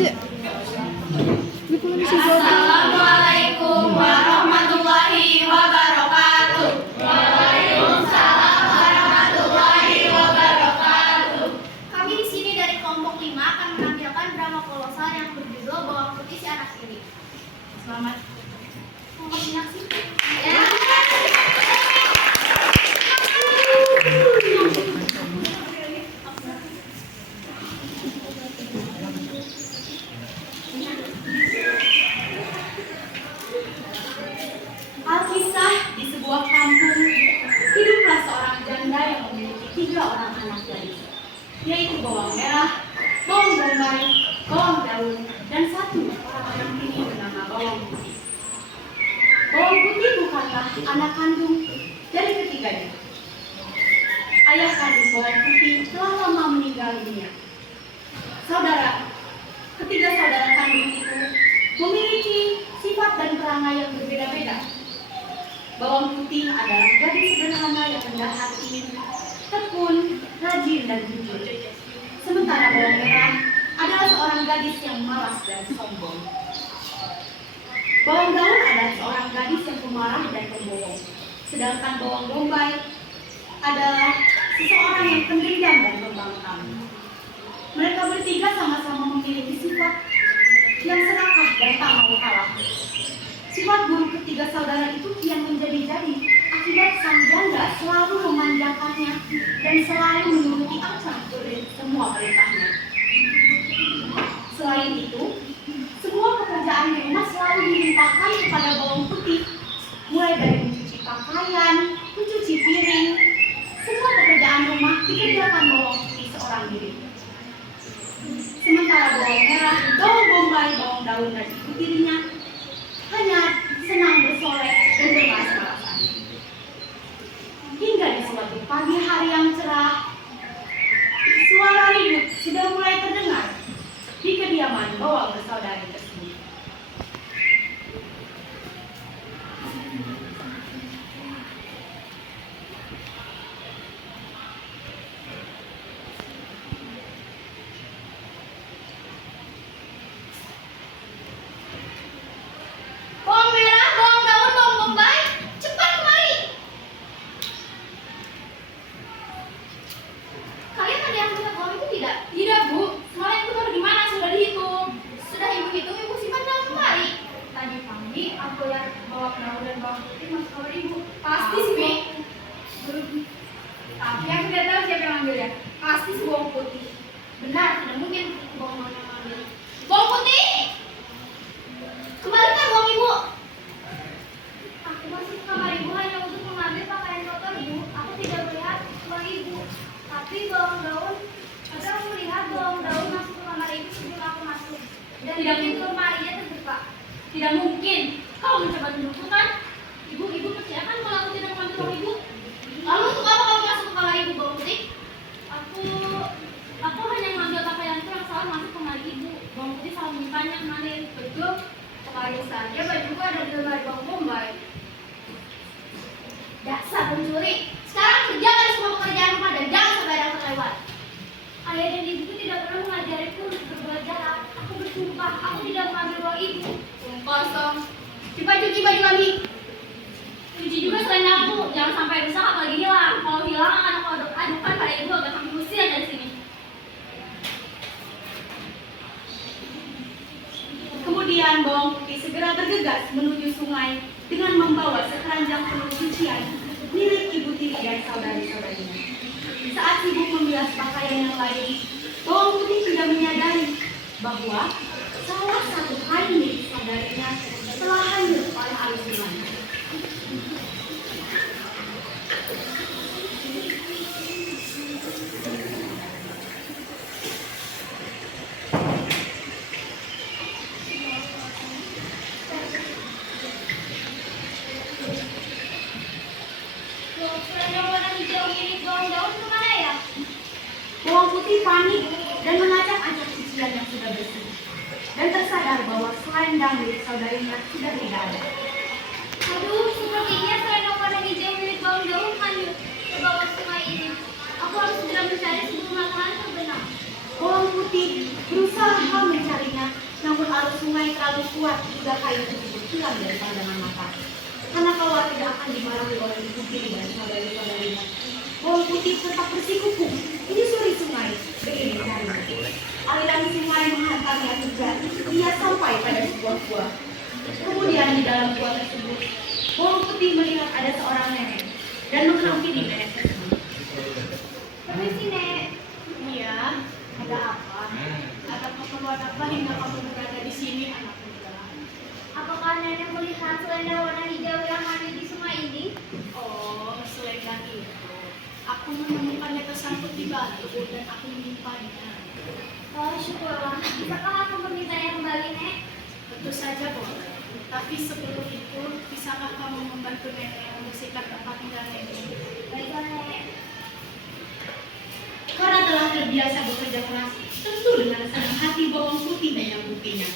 Assalamualaikum warahmatullahi wabarakatuh. Waalaikumsalam warahmatullahi wabarakatuh. Kami di sini dari kelompok 5 akan menampilkan drama kolosal yang berjudul Bawang Putih Si Anak Tiri. Selamat. Mau menyaksikan? Ya. Alkisah di sebuah kampung, hiduplah seorang janda yang memiliki 3 orang anak gadis, yaitu bawang merah, bawang bombay, bawang daun, dan 1 orang anak tiri bernama bawang putih. Bawang putih bukanlah anak kandung dari ketiganya. Ayah kandung bawang putih telah lama meninggal dunia. Ketiga saudara kandung itu memiliki sifat dan perangai yang berbeda-beda. Bawang putih adalah gadis sederhana yang rendah hati, tekun, rajin, dan jujur. Sementara bawang merah adalah seorang gadis yang malas dan sombong. Bawang daun adalah seorang gadis yang pemarah dan pembohong. Sedangkan bawang bombay adalah seseorang yang pendendam dan pembangkang. Mereka bertiga sama-sama memiliki sifat yang serakah dan tak mau kalah. Sifat buruk ketiga saudara itu kian menjadi-jadi akibat sang janda selalu memanjakannya dan selalu menuruti acak semua perintahnya. Selain itu, semua pekerjaan di rumah selalu dilimpahkan kepada bawang putih, mulai dari mencuci pakaian, mencuci piring. Semua pekerjaan rumah dikerjakan bawang putih seorang diri. Sementara bawang merah, bawang bombay, bawang daun, dan ibu tirinya hanya senang bersolek dan bermalas-malasan. Hingga di suatu pagi hari yang cerah, suara ribut sudah mulai terdengar di kediaman bawang bersaudari tersebut. Bawang merah, bawang daun, bawang bombay, cepat kemari. Kalian ada yang punya bawang itu tidak? Tidak, Bu. Semalam itu baru gimana? Sudah dihitung. Sudah ibu hitung, ibu simpan dalam lemari. Tadi pagi aku lihat bawang daun dan bawang putih masuk kamar Ibu. Pasti sih, Bi. Tapi aku tidak tahu siapa yang ambil ya. Pasti si bawang putih. Benar, tidak mungkin bawang daun yang mengambil. Bawang putih, kembalikan bawang ibu. Aku masuk ke kamar ibu hanya untuk mengambil pakaian kotor, Bu. Aku tidak melihat bawang ibu. Tapi bawang daun, aku melihat bawang daun masuk ke kamar ibu sebelum aku masuk. Dan Tidak pintu lemarinya terbuka. Tidak mungkin. Kau mencoba menipu kan? Ibu percaya kan kalau aku tidak mengambil uang Ibu? Lalu untuk apa kamu masuk ke kamar ibu, bawang putih? Aku hanya mengambil pakaianku yang salah masuk ke kamar Ibu. Bawang putih salah menyimpannya kemarin. Betul. Kemarin saja bajuku ada di lemari bawang bombay. Dasar pencuri. Sekarang kerjakan semua pekerjaan rumah dan jangan sampai ada yang terlewat. Ayah dan ibuku tidak pernah mengajariku untuk berbuat jahat. Aku bersumpah, aku tidak mengambil uang ibu. Kosong. Cepat cuci baju kami. Cuci juga selain aku. Jangan sampai rusak apalagi hilang. Kalau hilang akan aku adukan pada Ibu agar kami usir dari sini. Kemudian bawang putih segera bergegas menuju sungai dengan membawa sekeranjang penuh cucian milik ibu tiri dan saudari-saudarinya. Saat sibuk membilas pakaian yang lain, bawang putih tidak menyadari bahwa salah satu kain milik saudarinya telah hanyut oleh arus sungai. Keranjang warna hijau milik bawang daun kemana ya? Bawang putih panik dan mengacak-acak cucian yang sudah bersih dan tersadar bahwa selendang milik saudarinya sudah tidak ada. Aduh, sepertinya selendang warna hijau milik bawang daun hanyut ke bawah sungai ini. Aku harus segera mencari sebelum makanan terbenam. Bawang putih berusaha mencarinya terlalu kuat hingga kayu tersebut hilang dari pandangan mata. Karena kawat tidak akan dimarahi oleh ibu tiri dan saudari-saudarinya. Bawang putih tetap bersikukuh menyusuri sungai beriring jari. Aliran sungai menghantarnya juga. Ia sampai pada sebuah gua. Kemudian di dalam gua tersebut, bawang putih melihat ada seorang nenek dan menghampiri nenek tersebut. Permisi, Nek. Iya, ada apa? Ada keperluan apa hingga kamu berada di sini, anak muda? Apakah Nenek melihat selendang warna hijau yang ada di sungai ini? Oh, selendang itu. Aku menemukannya tersangkut di batu dan aku menyimpannya. Oh, syukurlah. Bisakah aku memintanya kembali, Nek? Tentu saja boleh. Tapi sebelum itu, bisakah kamu membantu nenek membersihkan tempat tinggal nenek? Baiklah, Nek. Karena telah terbiasa bekerja keras, tentu dengan senang hati bawang putih menyambutinya.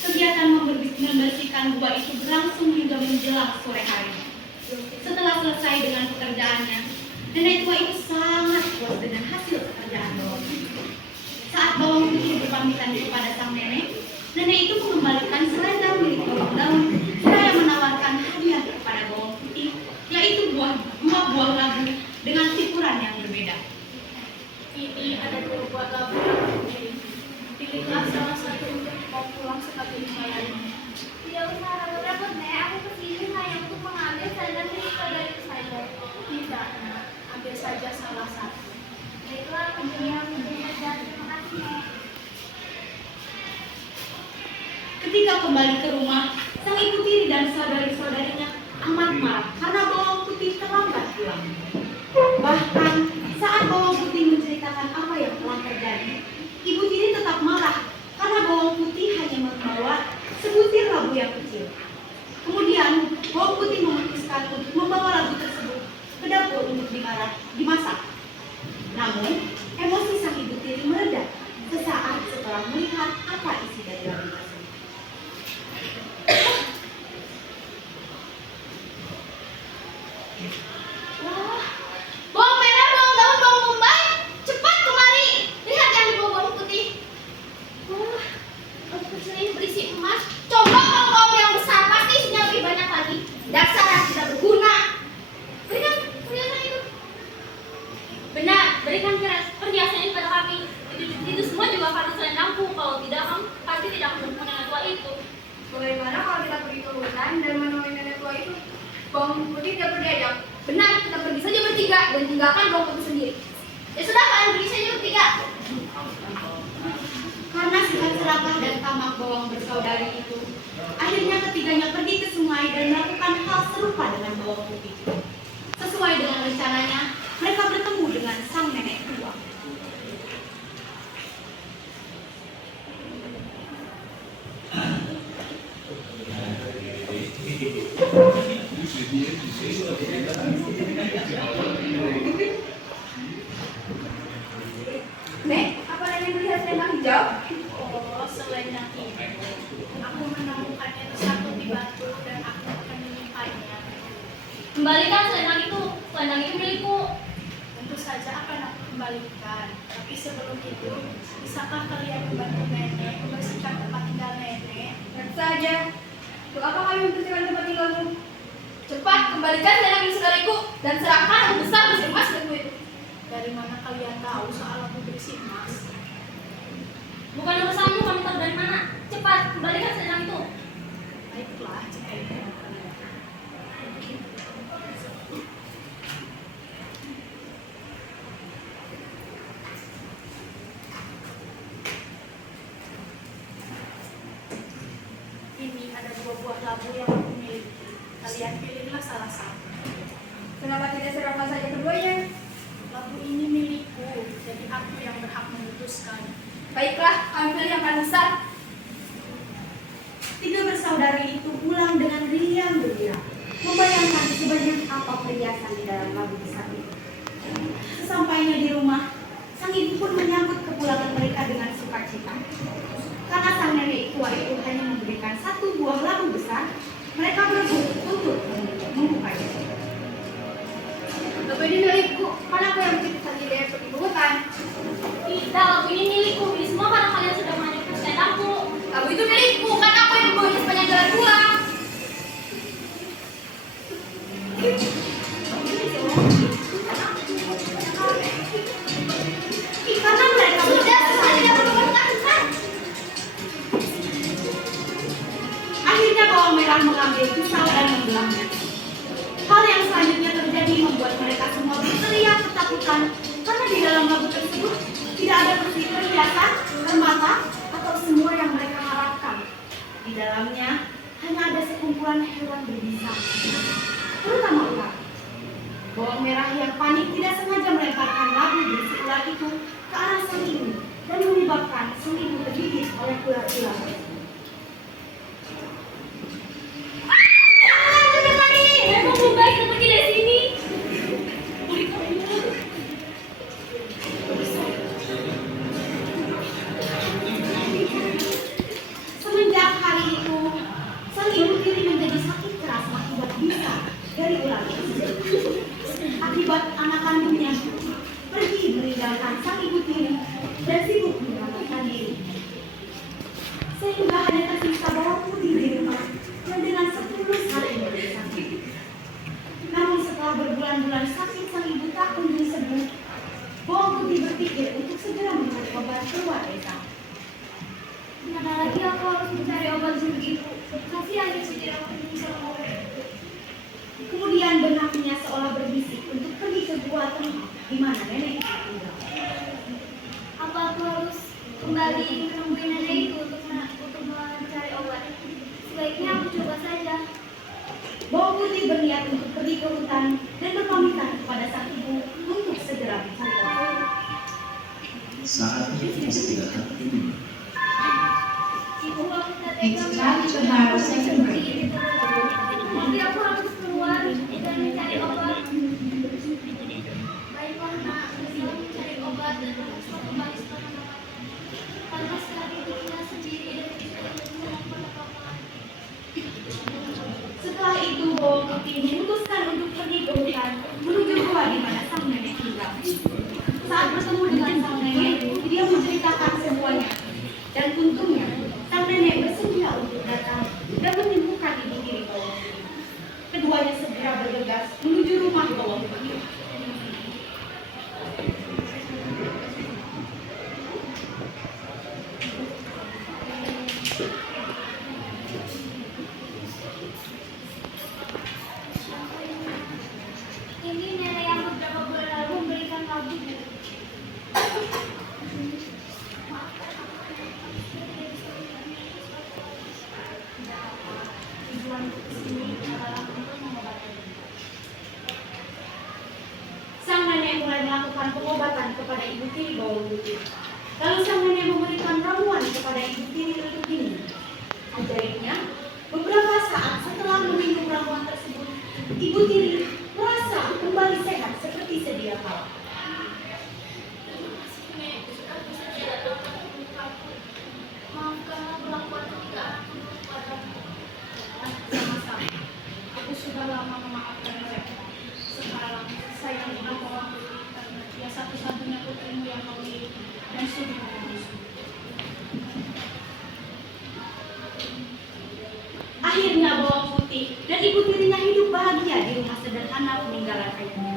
Kegiatan membersihkan gua itu berlangsung hingga menjelang sore hari. Setelah selesai dengan pekerjaannya, nenek tua itu sangat puas dengan hasil pekerjaan bawang putih. Saat bawang putih berpamitan kepada sang nenek, nenek itu mengembalikan selendang milik bawang daun seraya menawarkan hadiah kepada bawang putih, yaitu dua buah labu dengan ukuran yang berbeda. Ini ada 2 buah labu yang berbeda. Pilihlah salah satu untuk dibawa pulang sebagai imbalan. Tidak usah repot-repot, Nek. Aku kesini hanya untuk mengambil selendang milik saudari saya. Tidak, nak. Ambil saja salah satu. Baiklah, menjadi dan terima kasih, Nek. Ketika kembali ke rumah, sang ibu tiri dan saudari-saudarinya amat marah karena bawang putih terlambat pulang. Bahkan saat bawang putih menceritakan apa yang telah terjadi, ibu tiri tetap marah karena bawang putih hanya membawa sebutir labu yang kecil. Kemudian bawang putih memutuskan untuk membawa labu tersebut ke dapur untuk dimasak. Namun emosi sang ibu tiri meledak sesaat setelah melihat apa isi dari labu tersebut. Wah, bawang merah, bawang daun, bawang bombay. Cepat kemari. Lihat yang di bawah bawang putih. Wah, labu kecil ini berisi emas. Coba kalau bawang yang besar, pasti isinya lebih banyak lagi. Dasar yang tidak berguna. Berikan perhiasan itu. Benar, berikan perhiasan ini pada kami. Itu semua juga karena selendangku. Kalau tidak, kamu pasti tidak akan menemukan nenek tua itu. Bagaimana kalau kita pergi ke hutan dan menemui nenek tua itu? Bawang putih tidak berdiajak. Benar, kita pergi saja bertiga dan tinggalkan bawang putih sendiri. Ya sudah, kalian pergi saja bertiga. Karena sifat serakah dan tamak bawang bersaudari itu, akhirnya ketiganya pergi ke sungai dan melakukan hal serupa dengan bawang putih. Sesuai dengan rencananya, mereka bertemu dengan sang nenek tua. Nek, apa nenek melihat selendang hijau? Oh, selendang itu. Aku menemukannya tersangkut di batu dan aku akan menyimpannya. Kembalikan selendang itu. Selendang itu milikku. Tentu saja akan aku kembalikan. Tapi sebelum itu, bisakah kalian membantu nenek membersihkan tempat tinggal nenek? Tentu saja. Untuk apa kami membersihkan tempat tinggalmu? Cepat kembalikan selendang ini saudariku dan serahkan labu besar berisi emas bagimu itu. Dari mana kalian tahu soal labu berisi emas? Bukan urusanmu, kami tahu dari mana. Cepat, kembalikan selendang itu. Baiklah, jika itu yang kalian. Ini ada 2 buah labu yang aku miliki. Kalian pilihlah salah satu. Kenapa tidak serahkan saja keduanya? Labu ini milikku, jadi aku yang berhak memutuskan. Baiklah, kami pilih yang paling besar. 3 bersaudari itu pulang dengan riang gembira, membayangkan sebanyak apa perhiasan di dalam labu besar itu. Sesampainya di rumah, sang ibu pun menyambut kepulangan mereka dengan sukacita. Karena sang nenek tua itu hanya memberikan 1 buah labu besar, mereka berebut untuk membukanya. Labu ini milikku, karena aku yang begitu sendiri pergi ke hutan. Tidak, labu ini milikku. Ini semua karena kalian sudah menanyakan selendangku. Labu itu milikku, karena aku yang merah mengambil pisau dan membelahnya. Hal yang selanjutnya terjadi membuat mereka semua berteriak ketakutan karena di dalam labu tersebut tidak ada perhiasan, permata, atau semua yang mereka harapkan. Di dalamnya hanya ada sekumpulan hewan berbisa, terutama ular. Bawang merah yang panik tidak sengaja melemparkan labu berisi ular itu ke arah sang ibu dan menyebabkan sang ibu tergigit oleh ular-ular. Memang lebih baik kita pergi dari sini. Semenjak hari itu, sang ibu tiri menjadi sakit keras akibat bisa dari ular tersebut. Akibat anak kandungnya pergi meninggalkan sang ibu tiri dan sibuk menyelamatkan diri. Sehingga hanya tersisa bawang putih di rumah yang dengan setulus hati sakit. Namun setelah berbulan-bulan sakit, sang ibu tak kunjung sembuh. Bawang putih berpikir untuk segera mencari obat keluar desa. Mana lagi aku harus mencari obat begitu? Kasihan ibu tidak mau sama orang. Kemudian benaknya seolah berbisik untuk pergi ke gua tempat di mana nenek itu tinggal. Apa aku harus kembali menemui nenek itu untuk mencari obat? Sebaiknya aku coba saja. Bawang putih berniat untuk pergi ke hutan dan berpamitan kepada sang ibu untuk segera mencari obat. Saatnya istirahat ini. Ibu, aku tak tega It's time to have a second break. Nanti aku harus keluar dan mencari obat. Baiklah, nak. Saya mencari obat dan harus kembali setelah makan. Karena sekarang itu kita sendiri dan kita tidak bisa melakukan apa-apa. Setelah itu bawang putih memutuskan untuk pergi ke hutan menuju gua di mana sang nenek tinggal. Saat bertemu dengan sang nenek, dia menceritakan semuanya. Dan untungnya, sang nenek bersedia untuk datang dan menyembuhkan ibu tiri bawang putih. Keduanya segera bergegas menuju rumah bawang putih. Ini nenek yang beberapa bulan lalu memberikan labu. Sang nenek mulai melakukan pengobatan kepada ibu tiri bawang putih. Lalu sang nenek memberikan ramuan kepada ibu tiri untuk ini. Ajaibnya, beberapa saat setelah meminum ramuan tersebut, ibu tiri merasa kembali sehat seperti sedia kala. Maafkanlah perlakuanku ketika aku padamu. Sama-sama. Aku sudah lama memaafkan mereka. Sekarang saya ingin bawang putih karena dia satu-satunya putrimu yang kau miliki dan sudah mengurusmu. Akhirnya bawang putih dan ibu tirinya hidup bahagia di rumah sederhana peninggalan ayahnya.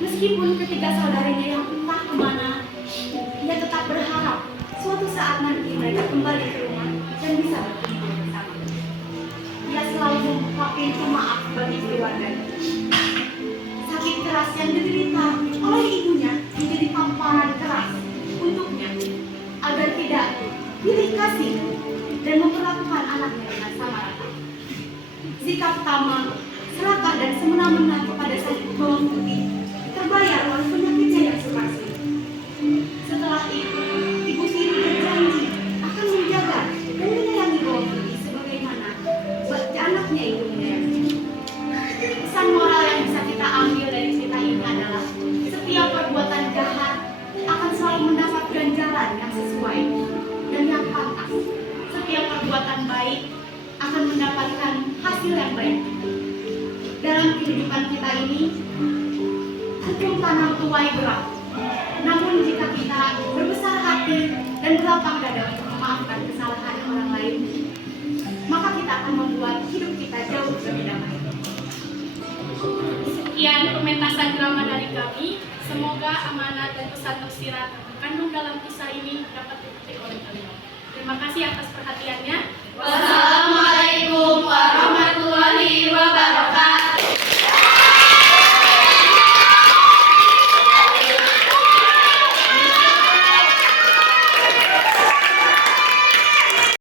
Meskipun ketiga saudarinya yang entah kemana, ia tetap berharap suatu saat nanti mereka kembali ke rumah dan bisa berkumpul bersama. Ia selalu membuka pintu maaf bagi keluarganya. Sakit keras yang diderita oleh ibunya menjadi tamparan keras untuknya agar tidak pilih kasih dan memperlakukan anaknya dengan sama rata. Sikap tamak, serakah dan semena-mena kepada sang bawang putih terbayar oleh penyakitnya yang sukar. Setelah itu, ibu tiri berjanji akan menjaga dan menyayangi bawang putih sebagaimana anaknya itu menyayangi. Pesan moral yang bisa kita ambil dari cerita ini adalah setiap perbuatan jahat akan selalu mendapat ganjaran yang sesuai dan yang pantas. Setiap perbuatan baik akan mendapatkan hasil yang baik. Dalam kehidupan kita ini, hukum tanam tuai berlaku. Namun jika kita berbesar hati dan berlapang dada untuk memaafkan kesalahan orang lain, maka kita akan membuat hidup kita jauh lebih damai. Sekian pementasan drama dari kami. Semoga amanat dan pesan tersirat terkandung dalam kisah ini dapat dipetik oleh kalian. Terima kasih atas perhatiannya.